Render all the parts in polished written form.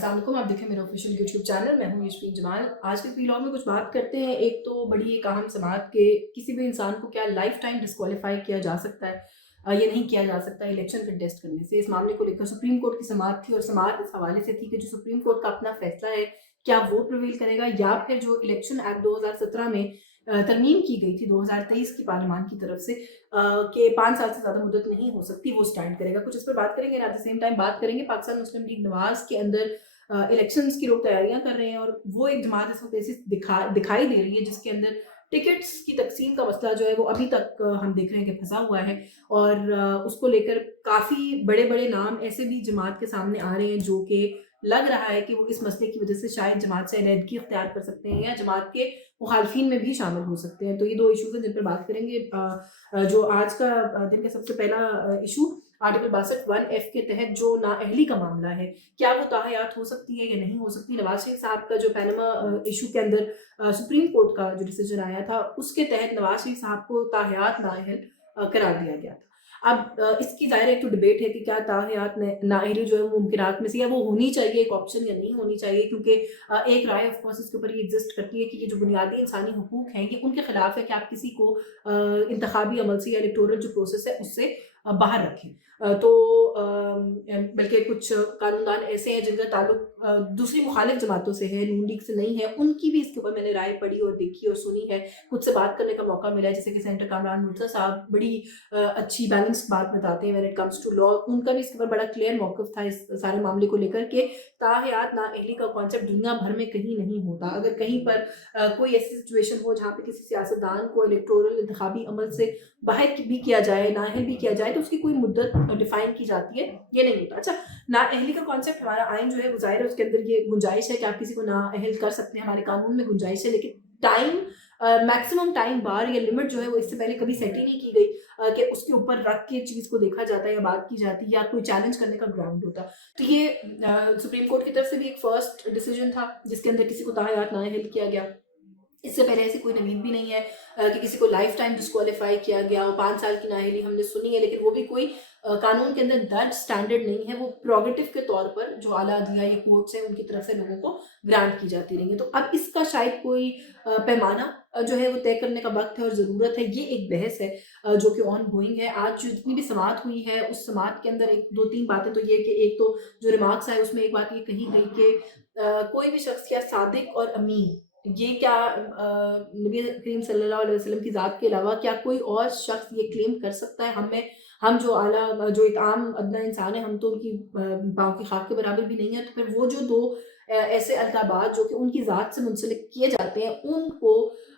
अस्सलाम वालेकुम, आप देखें मेरा ऑफिशियल यूट्यूब चैनल। मैं हूँ यशवीन जमाल। आज के इस व्लॉग में कुछ बात करते हैं। एक तो बड़ी एक अहम समाअत के किसी भी इंसान को क्या लाइफ टाइम डिस्क्वालीफाई किया जा सकता है या नहीं किया जा सकता है इलेक्शन कंटेस्ट करने से। इस मामले को लेकर सुप्रीम कोर्ट की समाअत थी और समाअत इस हवाले से थी कि जो सुप्रीम कोर्ट का अपना फैसला है क्या वो प्रिवेल करेगा या फिर जो इलेक्शन एक्ट 2017 में तरमीम की गई थी 2023 की पार्लियामान की तरफ से कि 5 साल से ज़्यादा मुद्दत नहीं हो सकती, वो स्टैंड करेगा। कुछ इस पर बात करेंगे। एट द सेम टाइम बात करेंगे पाकिस्तान मुस्लिम लीग नवाज के अंदर इलेक्शंस की लोग तैयारियां कर रहे हैं और वो एक जमात इस वक्त ऐसी दिखाई दे रही है जिसके अंदर टिकट्स की तकसीम का मसला जो है वो अभी तक हम देख रहे हैं कि फंसा हुआ है और उसको लेकर काफ़ी बड़े बड़े नाम ऐसे भी जमात के सामने आ रहे हैं जो कि लग रहा है कि वो इस मसले की वजह से शायद जमात से अलहदगी इख्तियार कर सकते हैं या जमात के मुखालफिन में भी शामिल हो सकते हैं। तो ये दो इशूज़ हैं जिन पर बात करेंगे। जो आज का दिन का सबसे पहला इशू आर्टिकल 62(1)(f) के तहत जो नाअहली का मामला है, क्या वो ताहयात हो सकती है या नहीं हो सकती। नवाज शरीफ साहब का जो पैनमा इशू के अंदर सुप्रीम कोर्ट का जो डिसीजन आया था उसके तहत नवाज शरीफ साहब को ताहयात नाअहल करार दिया गया था। अब इसकी ज़ाहिर एक तो डिबेट है कि क्या ताहयात नाअहली जो है वो मुमकिनात में से या वो होनी चाहिए एक ऑप्शन या नहीं होनी चाहिए, क्योंकि एक राय ऑफ कोर्स इसके ऊपर ये एग्जिस्ट करती है कि ये जो बुनियादी इंसानी हुकूक हैं ये उनके खिलाफ है कि आप किसी को इंतखाबी अमल से या इलेक्टोरल जो प्रोसेस है उससे बाहर रखें। तो बल्कि कुछ कानूनदान ऐसे हैं जिनका ताल्लुक दूसरी मुखालिफ जमातों से है, नून लीग से नहीं है, उनकी भी इसके ऊपर मैंने राय पढ़ी और देखी और सुनी है, कुछ से बात करने का मौका मिला है। जैसे कि सेनेटर कामरान मुर्तज़ा साहब बड़ी अच्छी बैलेंस्ड बात बताते हैं when it comes to law. उनका भी इसके ऊपर बड़ा क्लियर मौक़िफ़ था इस सारे मामले को लेकर के ताहयात नाअहली का कॉन्सेप्ट दुनिया भर में कहीं नहीं होता। अगर कहीं पर कोई ऐसी सिचुएशन हो जहाँ पे किसी सियासतदान को इलेक्टोरल इंतखाबी अमल से बाहर भी किया जाए, नाअहल भी किया जाए, तो उसकी कोई मुद्दत डिफाइन की जाती है, ये नहीं होता। अच्छा, नाअहली का कॉन्सेप्ट हमारा आइन जो है वो ज़ाहिर है उसके अंदर ये गुंजाइश है कि आप किसी को नाअहल कर सकते हैं, हमारे कानून में गुंजाइश है, लेकिन टाइम मैक्सिमम टाइम बार या लिमिट जो है वो इससे पहले कभी सेट ही नहीं की गई कि उसके ऊपर रख के चीज़ को देखा जाता है या बात की जाती है या कोई चैलेंज करने का ग्राउंड होता। तो ये सुप्रीम कोर्ट की तरफ से भी एक फर्स्ट डिसीजन था जिसके अंदर किसी को ताहयात नाअहल किया गया। इससे पहले ऐसी कोई नवीद भी नहीं है कि किसी को लाइफ टाइम डिस्क्वालीफाई किया गया और 5 साल की नाअहली हमने सुनी है, लेकिन वो भी कोई कानून के अंदर दर्ज स्टैंडर्ड नहीं है। वो प्रोगेटिव के तौर पर जो आला अदलिया या कोर्ट्स हैं उनकी तरफ से लोगों को ग्रांट की जाती रही है। तो अब इसका शायद कोई पैमाना जो है वो तय करने का वक्त है और ज़रूरत है। ये एक बहस है जो कि ऑन गोइंग है। आज जो जितनी भी समाअत हुई है उस समाअत के अंदर एक दो तीन बातें तो ये कि एक तो जो रिमार्क्स आए उसमें एक बात ये कही गई कि कोई भी शख्स क्या सादिक और अमीन, ये क्या नबी करीम सल्लल्लाहु अलैहि वसल्लम की ज़ात के अलावा क्या कोई और शख्स ये क्लेम कर सकता है हम जो जो एक आम अदना इंसान है, हम तो उनकी पाँव की खाक के बराबर भी नहीं है। तो फिर वो जो दो ऐसे अल्काबात जो कि उनकी ज़ात से मुंसलिक किए जाते हैं उनको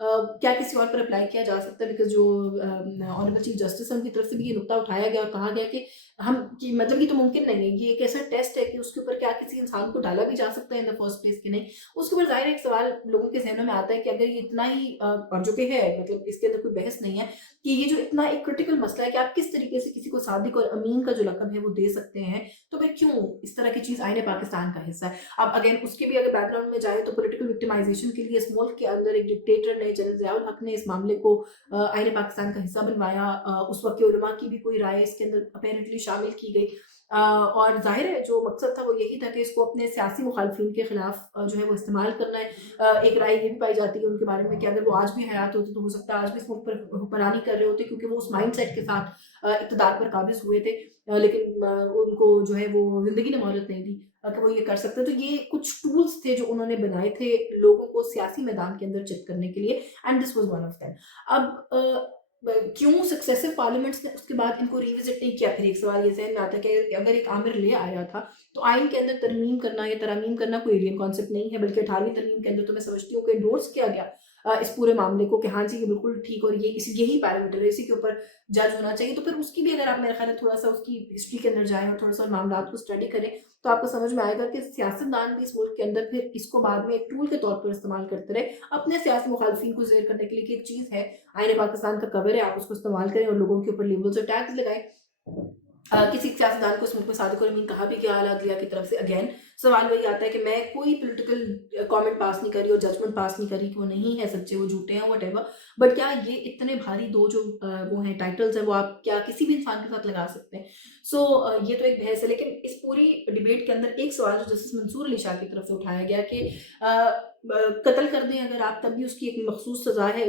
क्या किसी और पर अप्लाई किया जा सकता है? बिकॉज़ जो ऑनरेबल चीफ जस्टिस है उनकी तरफ से भी ये नुक्ता उठाया गया और कहा गया कि हम कि मतलब ये तो मुमकिन नहीं है। ये एक ऐसा टेस्ट है कि उसके ऊपर क्या किसी इंसान को डाला भी जा सकता है इन द फर्स्ट प्लेस कि नहीं? उसके ऊपर ज़ाहिर है एक सवाल लोगों के ज़हनों में आता है कि अगर ये इतना ही और जो कि है मतलब इसके अंदर कोई बहस नहीं है कि ये जो इतना एक क्रिटिकल मसला है कि आप किस तरीके से किसी को सादिक और अमीन का जो लक़ब है वो दे सकते हैं, तो फिर क्यों इस तरह की चीज़ आईन पाकिस्तान का हिस्सा है। अब अगेन उसके भी अगर बैकग्राउंड में जाए तो पॉलिटिकल विक्टिमाइज़ेशन के लिए इस मुल्क के अंदर एक डिक्टेटर ने जनरल ज़ियाउल हक ने इस मामले को आईन पाकिस्तान का हिस्सा बनवाया। उस वक़्त के उलमा की भी कोई राय इसके अंदर अपैरेंटली शामिल की गई। और ज़ाहिर है जो मकसद था वो यही था कि इसको अपने सियासी मुखालफिन के खिलाफ जो है वो इस्तेमाल करना है। एक राय ये भी पाई जाती है उनके बारे में कि अगर वो आज भी हयात होते तो हो सकता है आज भी इस मुल्क पर हुक्मरानी कर रहे होते, क्योंकि वो उस माइंडसेट के साथ इक़्तिदार पर काबिज़ हुए थे। लेकिन उनको जो है वो ज़िंदगी ने मोहलत नहीं दी कि वो ये कर सकते। तो ये कुछ टूल्स थे जो उन्होंने बनाए थे लोगों को सियासी मैदान के अंदर चित करने के लिए, and this was one of them. अब क्यों सक्सेसिव पार्लियामेंट्स ने उसके बाद इनको रिविजिट नहीं किया? फिर एक सवाल ये ज़हन में आता है कि अगर एक आमिर ले आया था तो आइन के अंदर तरमीम करना या तरामीम करना कोई एलियन कॉन्सेप्ट नहीं है, बल्कि 18वीं तरमीम के अंदर तो मैं समझती हूँ कि एंडोर्स किया गया इस पूरे मामले को कि हाँ जी ये बिल्कुल ठीक और ये इसी यही पैरामीटर है, इसी के ऊपर जज होना चाहिए। तो फिर उसकी भी अगर आप मेरे ख्याल है थोड़ा सा उसकी हिस्ट्री के अंदर जाएँ और थोड़ा सा मामला को स्टडी करें तो आपको समझ में आएगा कि सियासतदान भी इस मुल्क के अंदर फिर इसको बाद में एक टूल के तौर पर इस्तेमाल करते रहे अपने सियासी मुखालफिन को ज़ेर करने के लिए कि एक चीज़ है आईन पाकिस्तान का कवर है, आप उसको इस्तेमाल करें और लोगों के ऊपर लेबल्स और टैग्स लगाएं। किसी सियासतदान को इस मुल्क में सादिक और अमीन कहा भी गया आला अदलिया की तरफ से। अगेन सवाल वही आता है कि मैं कोई पॉलिटिकल कमेंट पास नहीं कर रही और जजमेंट पास नहीं कर रही कि वो नहीं है सच्चे, वो झूठे हैं, व्हाटएवर, बट क्या ये इतने भारी दो जो वो हैं टाइटल्स हैं, वो आप क्या किसी भी इंसान के साथ लगा सकते हैं? सो ये तो एक बहस है, लेकिन इस पूरी डिबेट के अंदर एक सवाल जो जस्टिस मंसूर अली शाह की तरफ से उठाया गया कि कत्ल कर दें अगर आप, तब भी उसकी एक मखसूस सज़ा है,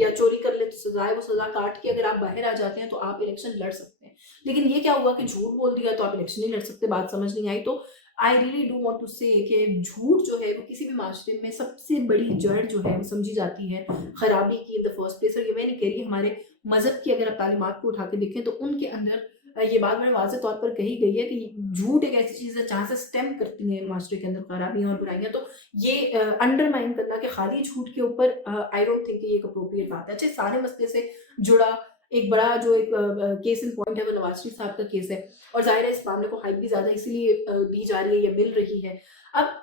या चोरी कर ले तो सज़ा है, वो सज़ा काट के अगर आप बाहर आ जाते हैं तो आप इलेक्शन लड़ सकते हैं। लेकिन ये क्या हुआ कि झूठ बोल दिया तो आप इलेक्शन नहीं लड़ सकते, बात समझ नहीं आई। तो I really do want to say कि झूठ जो है वो किसी भी माशरे में सबसे बड़ी जड़ जो है वो समझी जाती है खराबी की इन द फर्स्ट प्लेस। और ये मैं नहीं कह रही, हमारे मज़हब की अगर आप तालीमात को उठा के देखें तो उनके अंदर ये बात बड़े वाज़ेह तौर पर कही गई है कि झूठ एक ऐसी चीज़ है जहाँ से स्टेम करती हैं माशरे के अंदर खराबियाँ और बुराइयाँ। तो ये अंडरमाइन करना कि खाली झूठ के ऊपर, आई डोंट थिंक ये एक अप्रोप्रिएट बात है। अच्छा, सारे मसले से जुड़ा एक बड़ा जो एक केस इन पॉइंट है वो नवाज शरीफ साहब का केस है, और ज़ाहिर है इस मामले को हाइप भी ज़्यादा इसीलिए दी जा रही है या मिल रही है। अब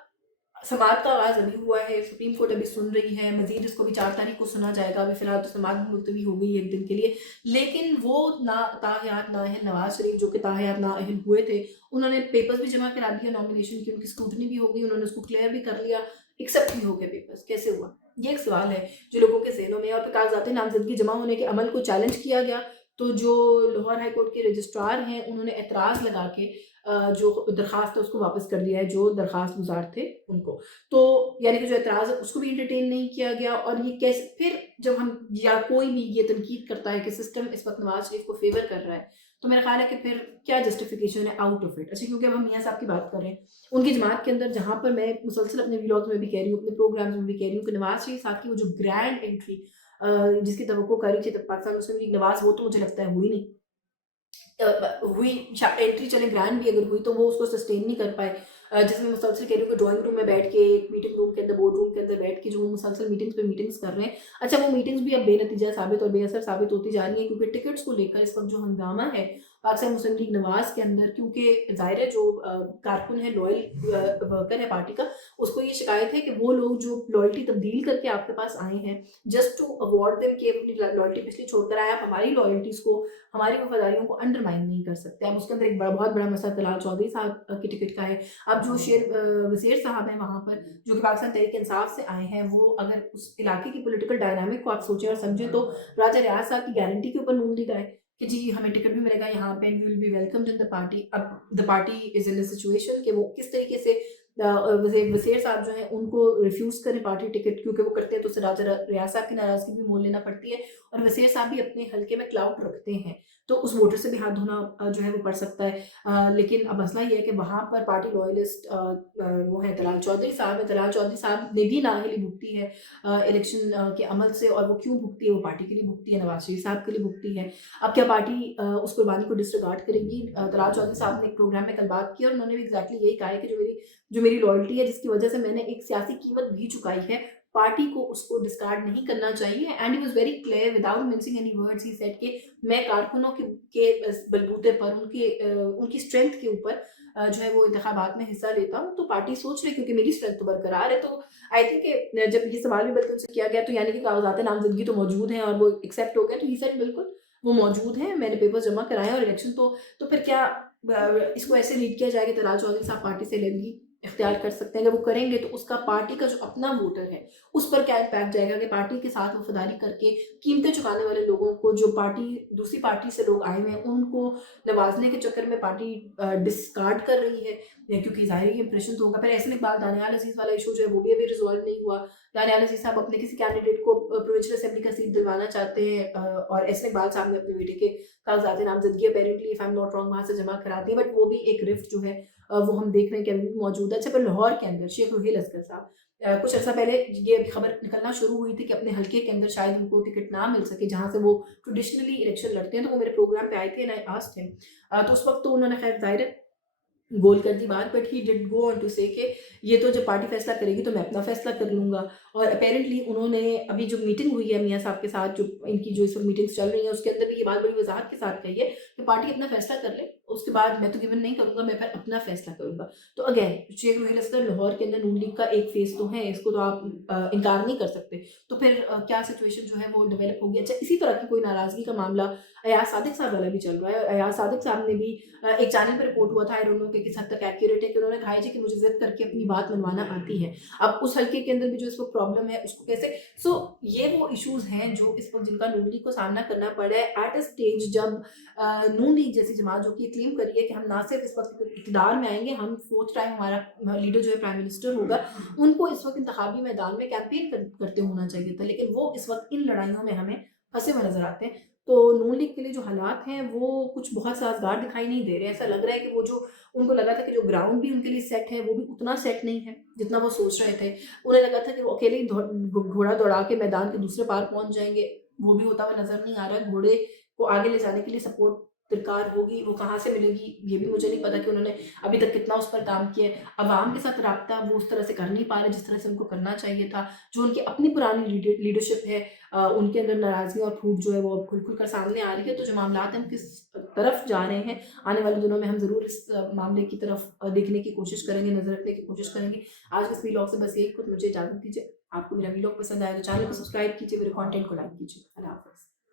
समाअत का आगाज़ अभी हुआ है, सुप्रीम कोर्ट अभी सुन रही है, मज़ीद इसको भी 4 तारीख को सुना जाएगा। अभी फ़िलहाल तो समाअत मुलतवी हो गई है 1 दिन के लिए, लेकिन वो ना ताहयात नाअहल नवाज़ शरीफ जो कि ताहयात नाअहल हुए थे, उन्होंने पेपर्स भी जमा करा दिए नॉमिनेशन की, उनकी स्क्रूटनी भी हो गई, उन्होंने उसको क्लियर भी कर लिया, एक्सेप्ट भी हो गए पेपर्स। कैसे हुआ? ये एक सवाल है जो लोगों के ज़हनों में है। और फिर कागज़ात नामज़दगी जमा होने के अमल को चैलेंज किया गया, तो जो लाहौर हाई कोर्ट के रजिस्ट्रार हैं उन्होंने एतराज़ लगा के जो दरख्वास्त है उसको वापस कर दिया है, जो दरख्वास्त गुजार थे उनको। तो यानी कि जो एतराज़ है उसको भी एंटरटेन नहीं किया गया। और ये कैसे फिर जब हम या कोई भी ये तनकीद करता है कि सिस्टम इस वक्त नवाज शरीफ को फेवर कर रहा है, तो मेरा ख्याल है कि फिर क्या जस्टिफिकेशन है आउट ऑफ इट। अच्छा, क्योंकि अब हम मियाँ साहब की बात कर रहे हैं, उनकी जमात के अंदर जहाँ पर मैं मुसलसल अपने व्लॉग्स में भी कह रही हूँ, अपने प्रोग्राम्स में भी कह रही हूँ कि नवाज शरीफ साहब की वो जो ग्रैंड एंट्री जिसकी तवक्को करी थी पाकिस्तान मुस्लिम लीग नवाज, वो तो मुझे लगता है हुई नहीं। हुई एंट्री चले ग्रैंड भी अगर हुई तो वो उसको सस्टेन नहीं कर पाए। जिसमें मुसलसल कह रही हूँ कि ड्राइंग रूम में बैठ के, एक मीटिंग रूम के अंदर, बोर्ड रूम के अंदर बैठ के जो वो मुसलसल मीटिंग्स पे मीटिंग्स कर रहे हैं। अच्छा, वो मीटिंग्स भी अब बेनतीजा साबित और बेअसर साबित होती जा रही है, क्योंकि टिकट्स को लेकर इस वक्त जो हंगामा है पाकिस्तान मुस्लिम लीग नवाज के अंदर, क्योंकि ज़ाहिर है जो कारकुन है, लॉयल वर्कर है पार्टी का, उसको ये शिकायत है कि वो लोग जो लॉयल्टी तब्दील करके आपके पास आए हैं जस्ट टू अवॉर्ड देम कि अपनी लॉयल्टी पिछली छोड़कर आए, आप हमारी लॉयल्टीज़ को, हमारी वफादारियों को अंडरमाइन नहीं कर सकते। अब उसके अंदर एक बहुत बड़ा मसला तलाल चौधरी साहब की टिकट का है। अब जो वज़ीर साहब हैं वहाँ पर, जो कि पाकिस्तान तहरीक इंसाफ से आए हैं, वो अगर उस इलाके की पॉलिटिकल डायनामिक को आप सोचें और समझें तो राजा रियाज साहब की गारंटी के ऊपर नून लीग आए कि जी हमें टिकट भी मिलेगा यहाँ पे, we will be welcomed in the party. अब the party is in a situation कि वो किस तरीके से वज़ीर साहब जो हैं उनको रिफ्यूज़ करें पार्टी टिकट, क्योंकि वो करते हैं तो उससे राजा रियाज साहब की नाराज़गी भी मोल लेना पड़ती है, और वज़ीर साहब भी अपने हल्के में क्लाउट रखते हैं, तो उस वोटर से भी हाथ धोना जो है वो पड़ सकता है। लेकिन अब मसला ये है कि वहाँ पर पार्टी लॉयलिस्ट वो है तलाल चौधरी साहब है। तलाल चौधरी साहब ने भी नाअहली भुगती है इलेक्शन के अमल से, और वो क्यों भुगती है? वो पार्टी के लिए भुगती है, नवाज शरीफ साहब के लिए भुगती है। अब क्या पार्टी उस कुर्बानी को डिसरिगार्ड करेगी? तलाल चौधरी साहब ने एक प्रोग्राम में कल बात की और उन्होंने भी एग्जैक्टली यही कहा है कि जो मेरी लॉयल्टी है, जिसकी वजह से मैंने एक सियासी कीमत भी चुकाई है, पार्टी को उसको डिस्कार्ड नहीं करना चाहिए। And he was very clear without mincing any words, he said कि मैं कारकुनों के बलबूते पर, उनकी स्ट्रेंथ के ऊपर जो है वो इंतखाबात में हिस्सा लेता हूँ, तो पार्टी सोच रही क्योंकि मेरी स्ट्रेंथ तो बरकरार है। तो आई थिंक कि जब ये सवाल भी बल्कि उनसे किया गया तो यानी कि कागजात नामजदगी तो मौजूद हैं और वो एक्सेप्ट हो गया, तो ही सेड बिल्कुल वो मौजूद हैं, मैंने पेपर्स जमा कराए और इलेक्शन तो फिर क्या इसको ऐसे रीड किया जाए कि तलाल चौधरी साहब पार्टी से लेंगी इख्तियार कर सकते हैं? अगर वो करेंगे तो उसका पार्टी का जो अपना वोटर है उस पर क्या इम्पैक्ट जाएगा कि पार्टी के साथ वफादारी करके कीमतें चुकाने वाले लोगों को, जो पार्टी दूसरी पार्टी से लोग आए हुए हैं, उनको नवाजने के चक्कर में पार्टी डिस्कार्ड कर रही है, क्योंकि ज़ाहिर इंप्रेशन तो होगा। फिर एहसन इकबाल दानियाल अजीज़ वाला इशू जो है वो भी अभी रिजॉल्व नहीं हुआ। दानियाल अजीज़ साहब अपने किसी कैंडिडेट को प्रोविंशियल असेंबली का सीट दिलवाना चाहते हैं, और एहसन इकबाल साहब ने अपने बेटे के कागजात नामजदगी apparently, if I am not wrong, वहाँ से जमा करा दी, बट वो भी एक रिफ्ट जो है वो हम देख रहे हैं कि अभी भी मौजूद है। अच्छा, पर लाहौर के अंदर शेख रुहेल असगर साहब, कुछ अर्सा पहले ये खबर निकलना शुरू हुई थी कि अपने हल्के के अंदर शायद उनको टिकट ना मिल सके जहाँ से वो ट्रेडिशनली इलेक्शन लड़ते हैं, तो वो मेरे प्रोग्राम पे आए थे एंड आई आस्क्ड हिम, तो उस वक्त तो उन्होंने खैर ज़ाहिर है गोल कर दी बात, but he did go on to say कि ये तो जब पार्टी फैसला करेगी तो मैं अपना फैसला कर लूँगा। और अपेरेंटली उन्होंने अभी जो मीटिंग हुई है मियाँ साहब के साथ, जो इनकी जो इस वक्त मीटिंग्स चल रही हैं, उसके अंदर भी ये बात बड़ी वजाहत के साथ कही है कि पार्टी अपना फैसला कर ले, उसके बाद मैं तो गिवन नहीं करूँगा, मैं फिर अपना फैसला करूँगा। तो अगेन शेख रुहील असगर लाहौर के अंदर नून लीग का एक फेस तो है, इसको तो आप इनकार नहीं कर सकते। तो फिर क्या सिचुएशन जो है वो डेवलप होगी। अच्छा, इसी तरह की कोई नाराज़गी का मामला अयाज सादिक साहब वाला भी चल रहा है। अयाज सादिक साहब ने भी एक चैनल पर रिपोर्ट हुआ था, आई डोंट नो कि किस हद तक एक्यूरेट है, कि उन्होंने कहा है जी कि मुझे ज़िद करके अपनी बात मनवाना आती है। अब उस हल्के के अंदर भी जो इसको प्रॉब्लम है उसको कैसे, सो ये वो इश्यूज़ हैं जो इस वक्त जिनका नून लीग को सामना करना पड़ रहा है एट अ स्टेज जब नून लीग जैसी जमात जो कि क्लेम कर रही है कि हम ना सिर्फ इस वक्त इक़्तिदार में आएंगे, हम 4th टाइम हमारा लीडर जो है प्राइम मिनिस्टर होगा, उनको इस वक्त इंतखाबी मैदान में कैंपेन करते होना चाहिए था, लेकिन वो इस वक्त इन लड़ाइयों में हमें फंसे हुए नजर आते हैं। तो नून लीग के लिए जो हालात हैं वो कुछ बहुत साजगार दिखाई नहीं दे रहे हैं। ऐसा लग रहा है कि वो जो उनको लगा था कि जो ग्राउंड भी उनके लिए सेट है वो भी उतना सेट नहीं है जितना वो सोच रहे थे। उन्हें लगा था कि वो अकेले ही घोड़ा दौड़ा के मैदान के दूसरे पार पहुंच जाएंगे, वो भी होता हुआ नजर नहीं आ रहा है। घोड़े को आगे ले जाने के लिए सपोर्ट दरकार होगी, वो कहाँ से मिलेगी ये भी मुझे नहीं पता कि उन्होंने अभी तक कितना उस पर काम किया है। अवाम के साथ रब्ता वो उस तरह से कर नहीं पा रहे जिस तरह से उनको करना चाहिए था। जो उनकी अपनी पुरानी लीडरशिप है, उनके अंदर नाराज़गी और फूट जो है वो अब खुल खुल कर सामने आ रही है। तो जो मामलात हैं हम किस तरफ जा रहे हैं, आने वाले दिनों में हम ज़रूर इस मामले की तरफ देखने की कोशिश करेंगे, नज़र रखने की कोशिश करेंगे। आज के इस वीलॉग से बस यही कुछ, मुझे इजाज़त दीजिए। आपको मेरा वीलॉग पसंद आया तो चैनल को सब्सक्राइब कीजिए, मेरे कंटेंट को लाइक कीजिए। अल्लाह हाफ़िज़।